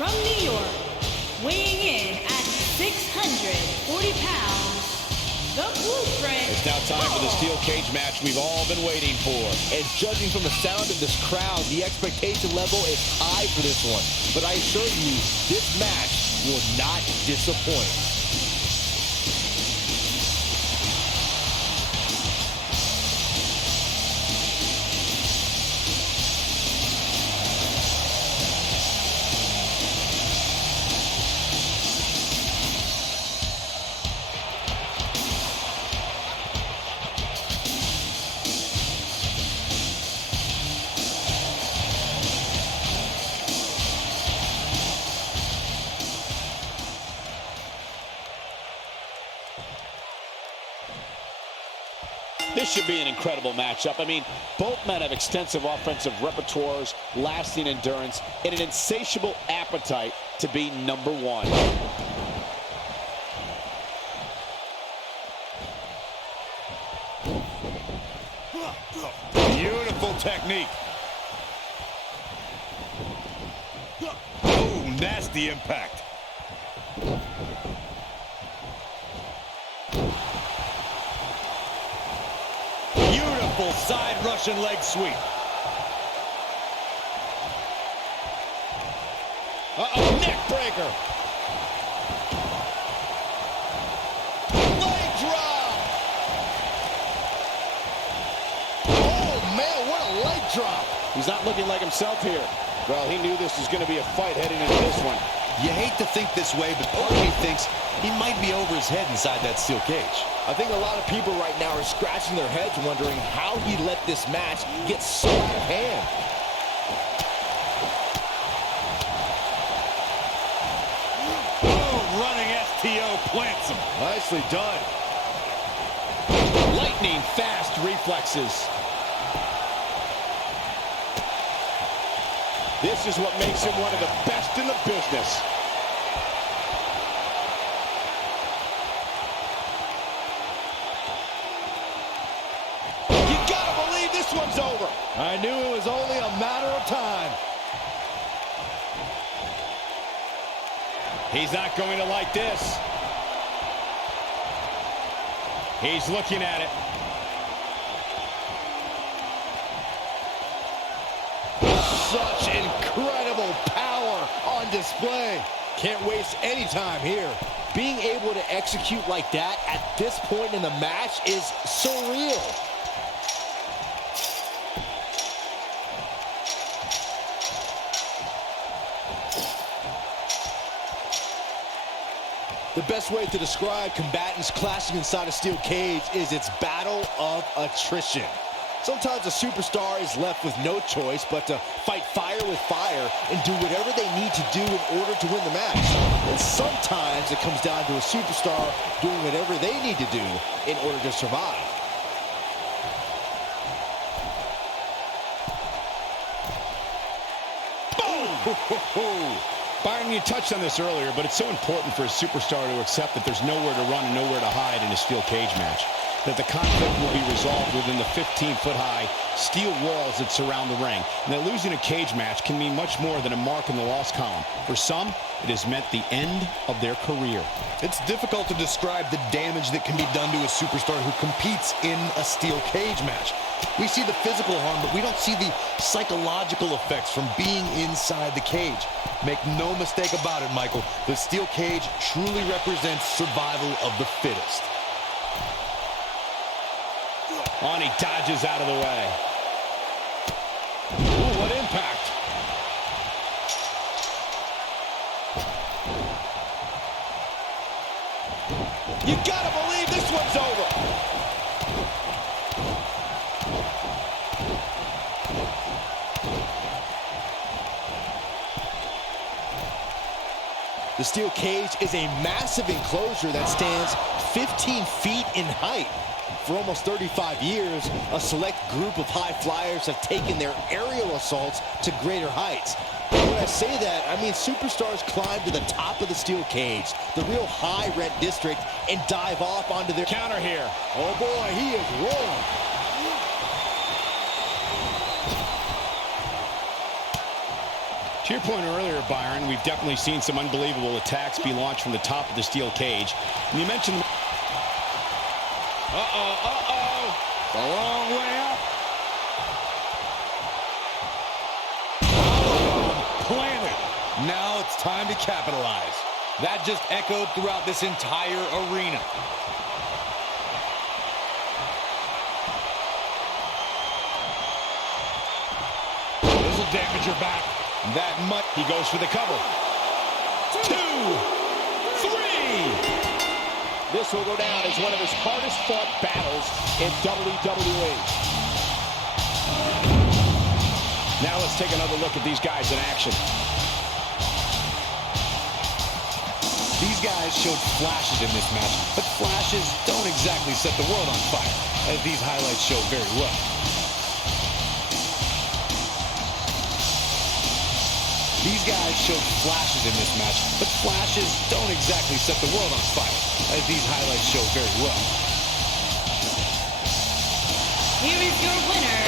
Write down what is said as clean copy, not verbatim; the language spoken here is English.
From New York, weighing in at 640 pounds, the Blueprint. It's now time for the steel cage match we've all been waiting for. And judging from the sound of this crowd, the expectation level is high for this one. But I assure you, this match will not disappoint. This should be an incredible matchup. I mean, both men have extensive offensive repertoires, lasting endurance, and an insatiable appetite to be number one. Beautiful technique. Oh, nasty impact. Beautiful side Russian leg sweep. Uh-oh, neck breaker. Leg drop! Oh, man, what a leg drop. He's not looking like himself here. Well, he knew this was going to be a fight heading into this one. You hate to think this way, but part of me thinks he might be over his head inside that steel cage. I think a lot of people right now are scratching their heads wondering how he let this match get so out of hand. Oh, running STO plants him. Nicely done. Lightning fast reflexes. This is what makes him one of the best in the business. You gotta believe this one's over. I knew it was only a matter of time. He's not going to like this. He's looking at it. Such incredible power on display. Can't waste any time here. Being able to execute like that at this point in the match is surreal. The best way to describe combatants clashing inside a steel cage is its battle of attrition. Sometimes a superstar is left with no choice but to fight fire with fire and do whatever they need to do in order to win the match. And sometimes it comes down to a superstar doing whatever they need to do in order to survive. Boom! Byron, you touched on this earlier, but it's so important for a superstar to accept that there's nowhere to run and nowhere to hide in a steel cage match. That the conflict will be resolved within the 15-foot-high steel walls that surround the ring. And that losing a cage match can mean much more than a mark in the loss column. For some, it has meant the end of their career. It's difficult to describe the damage that can be done to a superstar who competes in a steel cage match. We see the physical harm, but we don't see the psychological effects from being inside the cage. Make no mistake about it, Michael. The steel cage truly represents survival of the fittest. Oh, and he dodges out of the way. Ooh, what impact. You gotta believe this one's over. The steel cage is a massive enclosure that stands 15 feet in height. For almost 35 years, a select group of high flyers have taken their aerial assaults to greater heights. When I say that, I mean superstars climb to the top of the steel cage, the real high rent district, and dive off onto their Counter here. Oh boy, he is rolling. To your point earlier, Byron, we've definitely seen some unbelievable attacks be launched from the top of the steel cage. And you mentioned... A long way up. Planted. Now it's time to capitalize. That just echoed throughout this entire arena. This will damage your back. That much. He goes for the cover. 2, 3. This will go down as one of his hardest fought battles in WWE. Now let's take another look at these guys in action. These guys showed flashes in this match, but flashes don't exactly set the world on fire, as these highlights show very well. These guys showed flashes in this match, but flashes don't exactly set the world on fire, as these highlights show very well. Here is your winner,